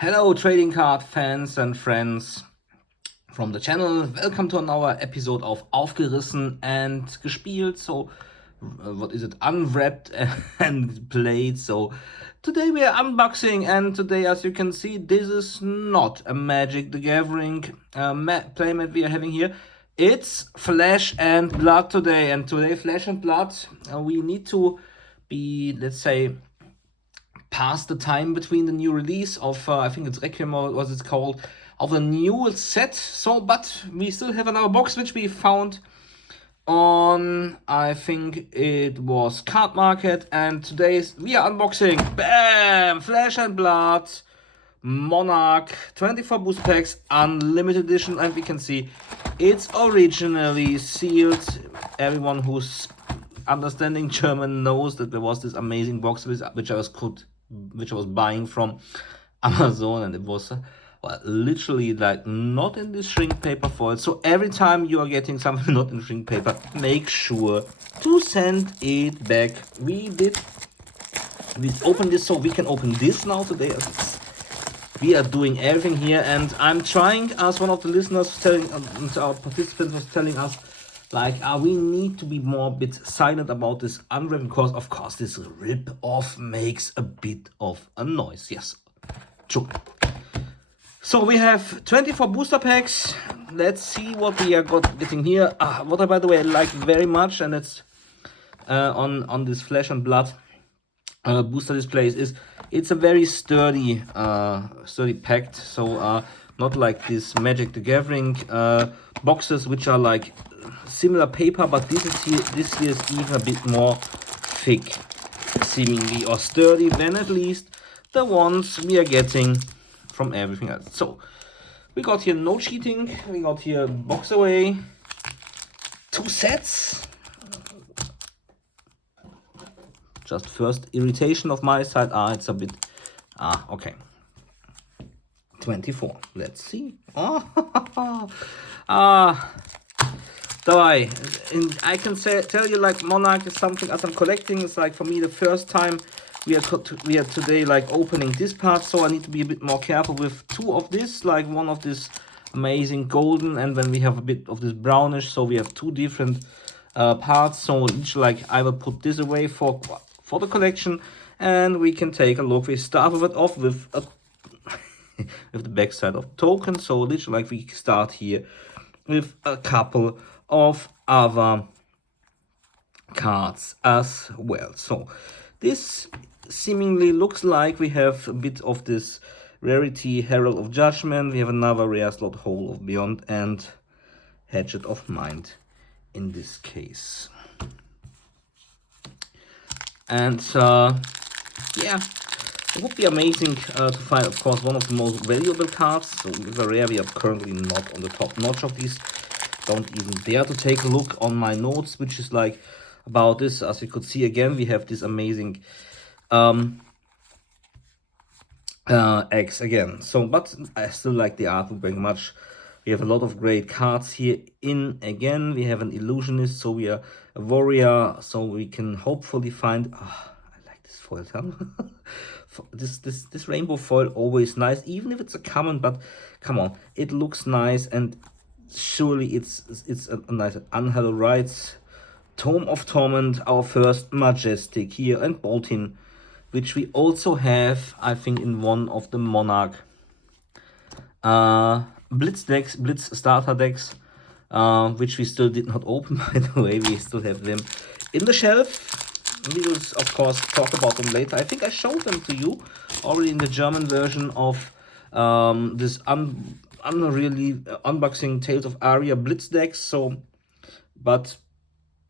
Hello trading card fans and friends from the channel. Welcome to another episode of Aufgerissen and Gespielt. So what is it? Unwrapped and played. So today we are unboxing, and today, as you can see, this is not a Magic the Gathering playmat we are having here. It's Flesh and Blood today, and today Flesh and Blood we need to be, let's say, past the time between the new release of I think it's Requiem, or what it's called, of a new set. So but we still have another box which we found on, I think it was Card Market, and today's we are unboxing, bam, Flesh and Blood Monarch 24 booster packs, unlimited edition, and we can see it's originally sealed. Everyone who's understanding German knows that there was this amazing box which I was buying from Amazon, and it was well, literally like not in this shrink paper foil. So every time you are getting something not in shrink paper, make sure to send it back. We opened this, so we can open this now today. We are doing everything here, and I'm trying, as one of the listeners was telling, our participants was telling us, like, we need to be more bit silent about this unwrapping, because of course this rip-off makes a bit of a noise. Yes, true. So we have 24 booster packs. Let's see what we are getting here. What I, by the way, like very much, and it's on this Flesh and Blood booster displays, is it's a very sturdy packed. So not like this Magic the Gathering boxes, which are like similar paper, but this here is even a bit more thick, seemingly, or sturdy than at least the ones we are getting from everything else. So we got here no cheating. We got here box away, 2 sets. Just first irritation of my side. It's a bit okay. 24. Let's see. I can tell you, like, Monarch is something as I'm collecting. It's like, for me, the first time we are today like opening this part, so I need to be a bit more careful with 2 of this, like one of this amazing golden, and then we have a bit of this brownish. So we have 2 different parts. So each, like, I will put this away for the collection, and we can take a look. We start it off with a with the back side of token. So literally, like, we start here with a couple of other cards as well. So this seemingly looks like we have a bit of this rarity Herald of Judgment. We have another rare slot, Hole of Beyond, and Hatchet of Mind in this case. And yeah, it would be amazing to find, of course, one of the most valuable cards. So with a rare, we are currently not on the top notch of these. Don't even dare to take a look on my notes, which is like about this. As you could see, again, we have this amazing X again. So, but I still like the artwork very much. We have a lot of great cards here in. Again, we have an illusionist, so we are a warrior, so we can hopefully find. I like this foil. This rainbow foil, always nice, even if it's a common. But come on, it looks nice, and surely it's a nice Unhallowed Rites, Tome of Torment, our first Majestic here, and Boltin, which we also have, I think, in one of the Monarch Blitz starter decks, which we still did not open, by the way. We still have them in the shelf. We will, of course, talk about them later. I think I showed them to you already in the German version of this unreally unboxing Tales of Aria Blitz decks. So, but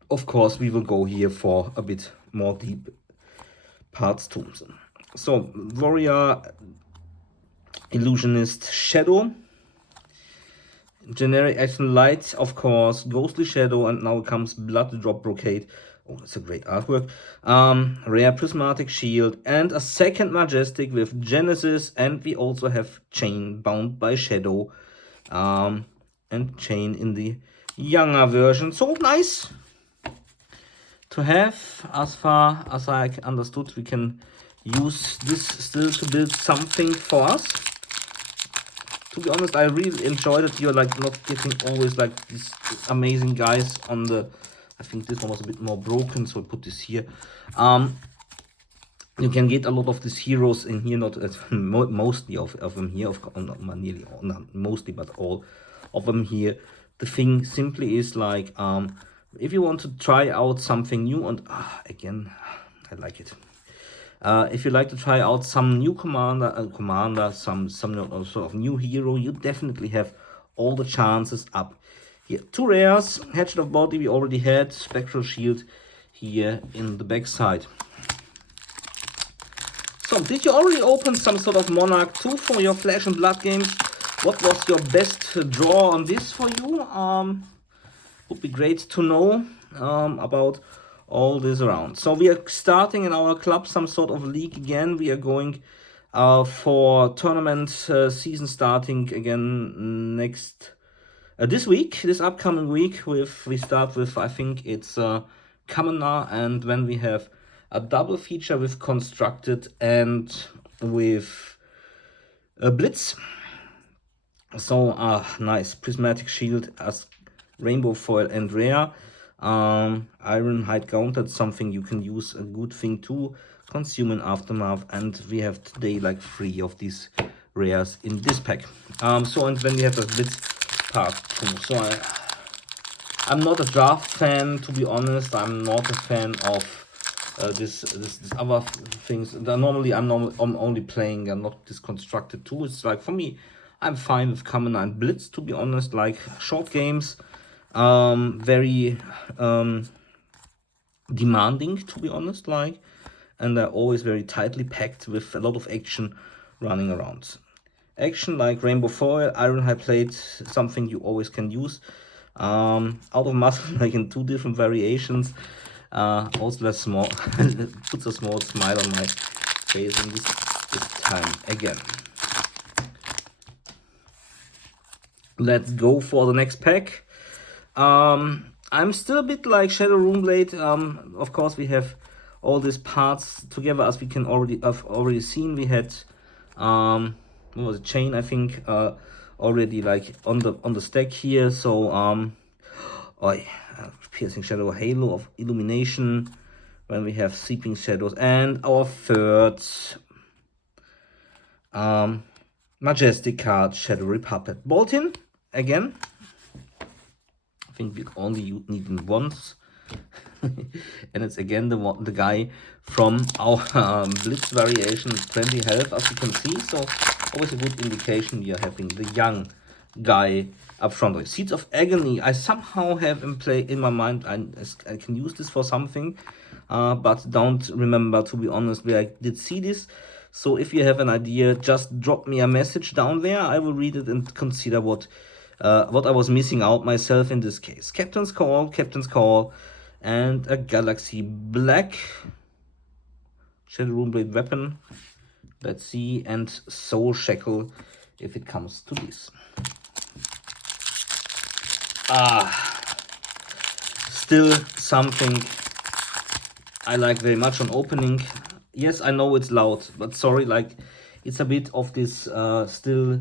of course, we will go here for a bit more deep parts too. So, Warrior, Illusionist, Shadow, generic action Light, of course, Ghostly Shadow, and now comes Blood Drop Brocade. Oh, that's a great artwork. Rare Prismatic Shield, and a second Majestic with Genesis, and we also have Chain, Bound by Shadow, and Chain in the younger version. So nice to have. As far as I understood, we can use this still to build something for us. To be honest, I really enjoyed it. You're like not getting always like these amazing guys on the. I think this one was a bit more broken, so I put this here. You can get a lot of these heroes in here, not mostly of them here, not nearly all, not mostly, but all of them here. The thing simply is like, if you want to try out something new, and again, I like it. If you like to try out some new commander, some sort of new hero, you definitely have all the chances up here. 2 rares, Hatchet of Body we already had, Spectral Shield here in the backside. So, did you already open some sort of Monarch 2 for your Flesh and Blood games? What was your best draw on this for you? Would be great to know about all this around. So we are starting in our club some sort of league again. We are going for tournament season starting again this upcoming week. We start with, I think it's Kamena, and when we have a double feature with Constructed and with Blitz. So nice Prismatic Shield as Rainbow Foil and Rare. Ironhide Gauntlet, something you can use, a good thing too. Consume in Aftermath, and we have today like 3 of these rares in this pack. So, and then we have a Blitz part 2. So I'm not a draft fan, to be honest. I'm not a fan of this other things. Normally I'm only playing and not this Constructed too. It's like, for me, I'm fine with Kamena and Blitz, to be honest. Like short games, very demanding, to be honest, like, and they're always very tightly packed with a lot of action running around. Action like Rainbow Foil, Ironhide Plate, something you always can use. Out of muscle, like in 2 different variations. Also less small, puts a small smile on my face in this time again. Let's go for the next pack. I'm still a bit like Shadow Runeblade. Of course, we have all these parts together, as we can already seen. We had what was it, Chain, I think, already like on the stack here. So Piercing Shadow, Halo of Illumination. When we have Seeping Shadows, and our third Majestic card, Shadow Republic. Boltin again. I think we only need him once. And it's again the guy from our Blitz variation, 20 health, as you can see. So always a good indication we are having the young guy up front. Seeds of Agony, I somehow have in my mind. I can use this for something, but don't remember, to be honest, where I did see this. So if you have an idea, just drop me a message down there. I will read it and consider what I was missing out myself in this case. Captain's Call, and a Galaxy Black Shadow Runeblade weapon. Let's see, and Soul Shackle if it comes to this. Still something I like very much on opening. Yes, I know it's loud, but sorry, like, it's a bit of this still.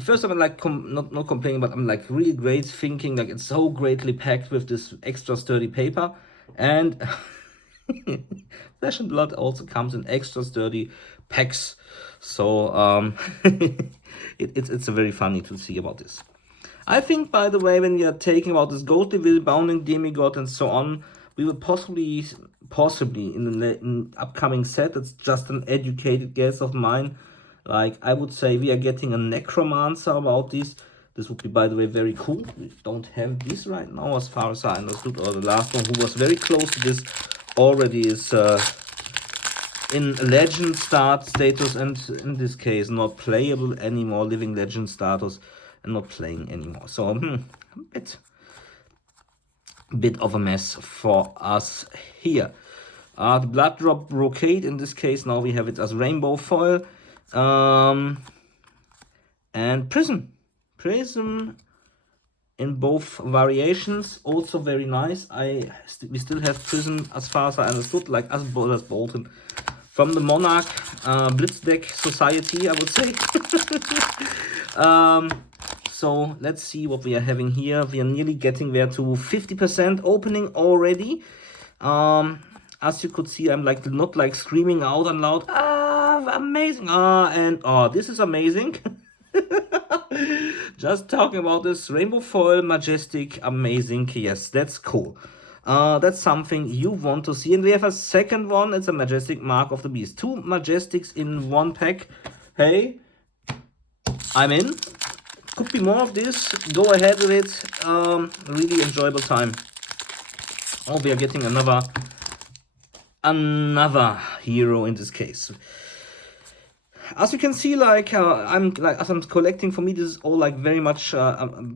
First, I'm like not complaining, but I'm like really great thinking, like it's so greatly packed with this extra sturdy paper, and Flesh and Blood also comes in extra sturdy packs. So it's a very funny to see about this. I think, by the way, when we are taking about this Ghostly Will, Bounding Demigod, and so on, we will possibly in the upcoming set, that's just an educated guess of mine, like I would say we are getting a Necromancer about this. This would be, by the way, very cool. We don't have this right now, as far as I understood, or the last one who was very close to this already is in Legend start status, and in this case not playable anymore, Living Legend status, and not playing anymore. So a bit of a mess for us here. The Blood Drop Brocade, in this case now we have it as Rainbow Foil, and Prism in both variations, also very nice. We still have Prism, as far as I understood, like as well as Bolton, from the Monarch Blitz deck society, I would say. So let's see what we are having here. We are nearly getting there to 50% opening already. As you could see, I'm like not like screaming out and loud. Amazing! This is amazing. Just talking about this rainbow foil, majestic, amazing. Yes, that's cool. That's something you want to see. And we have a second one. It's a majestic Mark of the Beast. 2 majestics in 1 pack. Hey, I'm in. Could be more of this. Go ahead with it. Really enjoyable time. Oh, we are getting another hero in this case. As you can see, like as I'm collecting, for me this is all like very much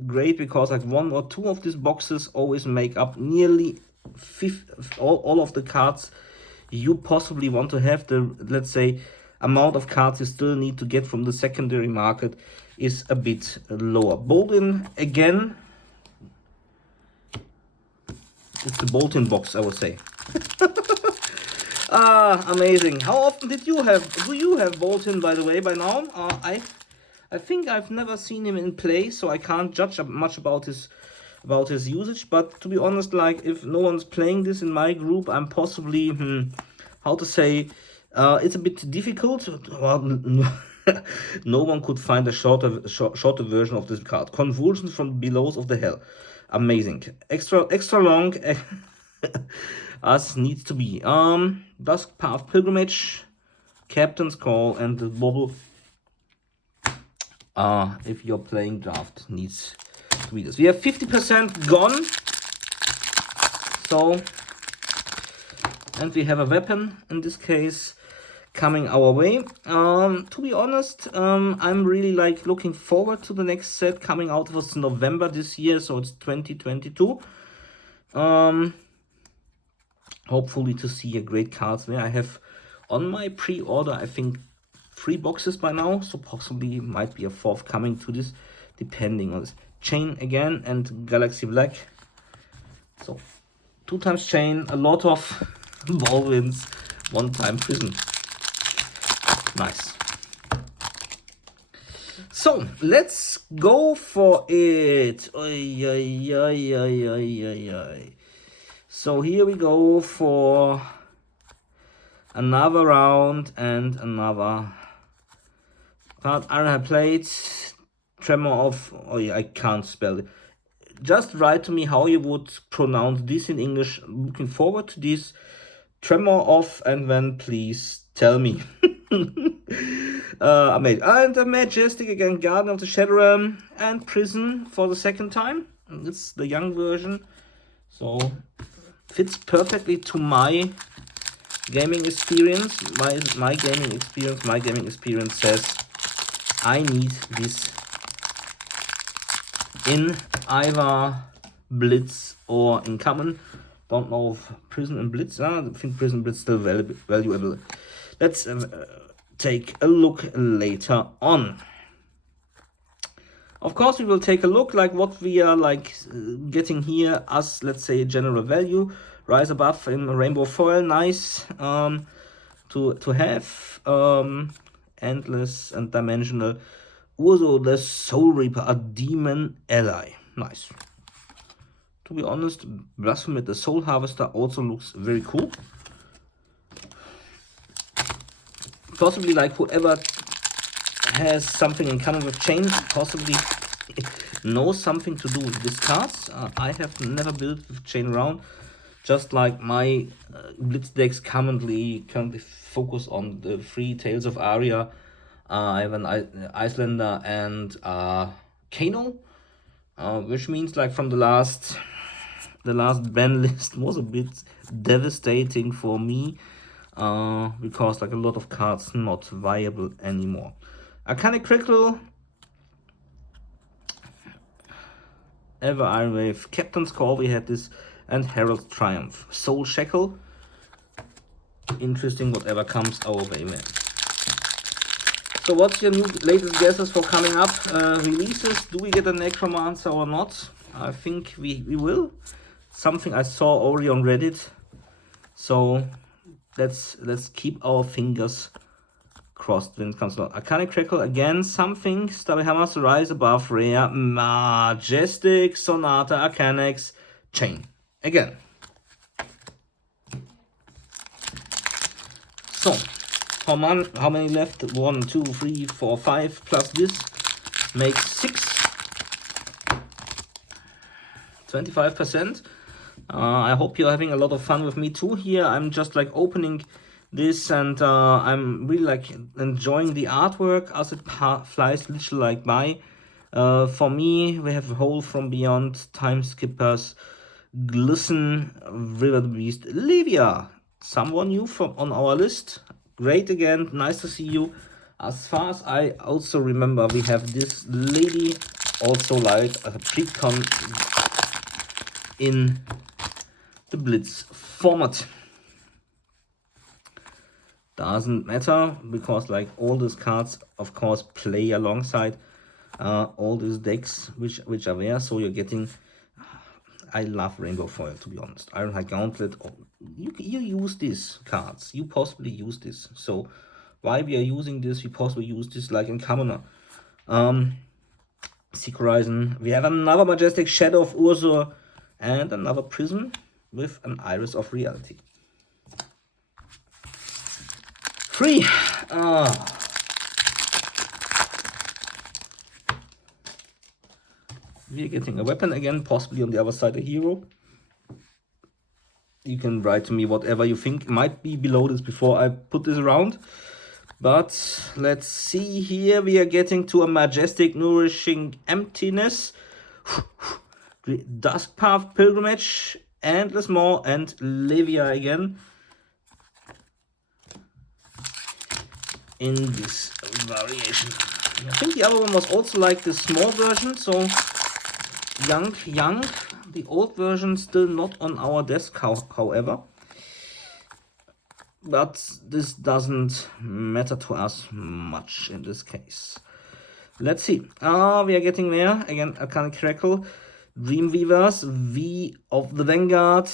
great, because like 1 or 2 of these boxes always make up nearly all of the cards you possibly want to have. The, let's say, amount of cards you still need to get from the secondary market is a bit lower. Bolton again. It's the Bolton box, I would say. Amazing. How often do you have Bolton, by the way, by now? I think I've never seen him in play, so I can't judge much about his usage. But to be honest, like, if no one's playing this in my group, I'm possibly how to say, it's a bit difficult. Well, no one could find a shorter version of this card. Convulsions from Belows of the Hell. Amazing. Extra long. As needs to be. Dusk Path Pilgrimage, Captain's Call, and the Bobble. If you're playing draft, needs to be this. We have 50% gone. So, and we have a weapon in this case coming our way. To be honest, I'm really like looking forward to the next set coming out. It was November this year, so it's 2022. Hopefully to see a great cards there. I have on my pre-order, I think 3 boxes by now, so possibly might be a 4th coming to this, depending on this. Chain again and Galaxy Black. So 2 times Chain, a lot of Baldwins, 1 time Prison. Nice. So let's go for it. Oy, oy, oy, oy, oy, oy, oy. So here we go for another round and another card. Iron Plate, Tremor of, oh yeah, I can't spell it. Just write to me how you would pronounce this in English. Looking forward to this. Tremor of, and then please tell me. Amazing. And a majestic again, Garden of the Shadow Realm and Prison for the 2nd time. It's the young version, so fits perfectly to my gaming experience. My gaming experience says I need this in either Blitz or in Common. Don't know if Prison and Blitz. I think Prison Blitz still valuable. Let's take a look later on. Of course, we will take a look like what we are like getting here as, let's say, general value. Rise Above in Rainbow Foil, nice to have. Endless and Dimensional. Urso the Soul Reaper, a demon ally. Nice. To be honest, Blasphemous the Soul Harvester also looks very cool. Possibly like whoever has something in common with Chain, possibly knows something to do with these cards. I have never built with Chain around. Just like my Blitz decks currently focus on the 3 Tales of Aria. I have an Icelander and Kano, which means like from the last ban list was a bit devastating for me, because like a lot of cards not viable anymore. Arcanic Crackle, Ever Iron Wave, Captain's Call, we had this, and Herald's Triumph. Soul Shackle, interesting whatever comes our way, man. So what's your new latest guesses for coming up releases? Do we get a Necromancer or not? I think we will. Something I saw already on Reddit. So let's keep our fingers crossed when it comes to Arcanic Crackle. Again, something. Stubby Hammers rise above rare. Majestic Sonata Arcanix Chain. Again. So, how many left? 1, 2, 3, 4, 5 plus this makes 6. 25%. I hope you're having a lot of fun with me too here. I'm just like opening this, and I'm really like enjoying the artwork as it flies literally like by. For me, we have Hole from Beyond, Time Skippers, Glisten, River the Beast, Livia. Someone new from on our list. Great again, nice to see you. As far as I also remember, we have this lady also like a pre-con in the Blitz format. Doesn't matter, because like all these cards of course play alongside all these decks which are there, so you're getting, I love Rainbow Foil, to be honest. Ironhide Gauntlet, you use these cards, you possibly use this. So why we are using this, we possibly use this like in Commoner. Secret Horizon, we have another Majestic Shadow of Ursur and another Prism with an Iris of Reality. 3. We're getting a weapon again, possibly on the other side a hero. You can write to me whatever you think might be below this before I put this around. But let's see here, we are getting to a Majestic Nourishing Emptiness, Dusk Path Pilgrimage, Endless Maw, and Livia again. In this variation. I think the other one was also like the small version, so young. The old version still not on our desk, however. But this doesn't matter to us much in this case. Let's see. We are getting there. Again, Arcanic Crackle, Dreamweavers, V of the Vanguard,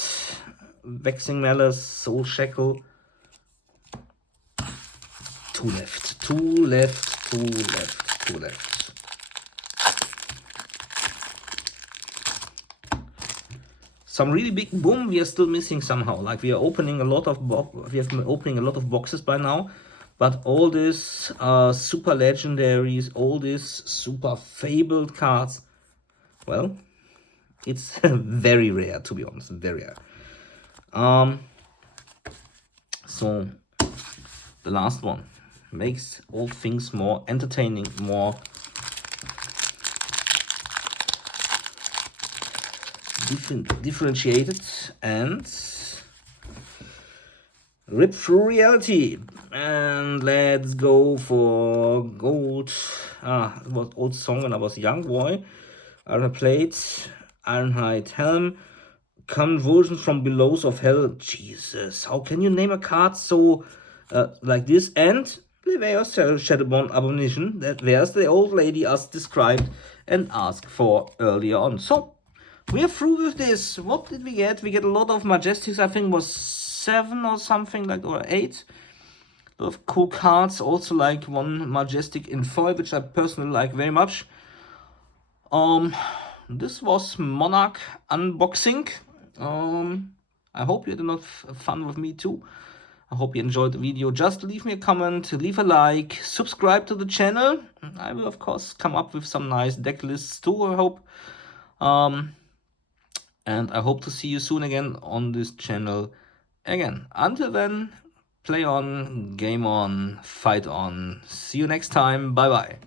Vexing Malice, Soul Shackle. 2 left, 2 left, 2 left, 2 left. Some really big boom we are still missing somehow. Like we are opening a lot of boxes by now, but all these super legendaries, all these super fabled cards, well, it's very rare, to be honest, very rare. So the last one makes all things more entertaining, more differentiated, and rip through reality. And let's go for gold. It was old song when I was a young boy. Iron Plate, Ironhide Helm, Convulsions from Belows of Hell. Jesus, how can you name a card so like this? And Leveos Shadowborn Abomination. There's the old lady as described and asked for earlier on. So we are through with this. What did we get? We get a lot of Majestics. I think was 7 or something like, or 8. A lot of cool cards. Also like one Majestic in foil, which I personally like very much. This was Monarch unboxing. I hope you had enough fun with me too. I hope you enjoyed the video. Just leave me a comment, leave a like, subscribe to the channel. I will of course come up with some nice deck lists too, I hope. And I hope to see you soon again on this channel again. Until then, play on, game on, fight on. See you next time. Bye bye.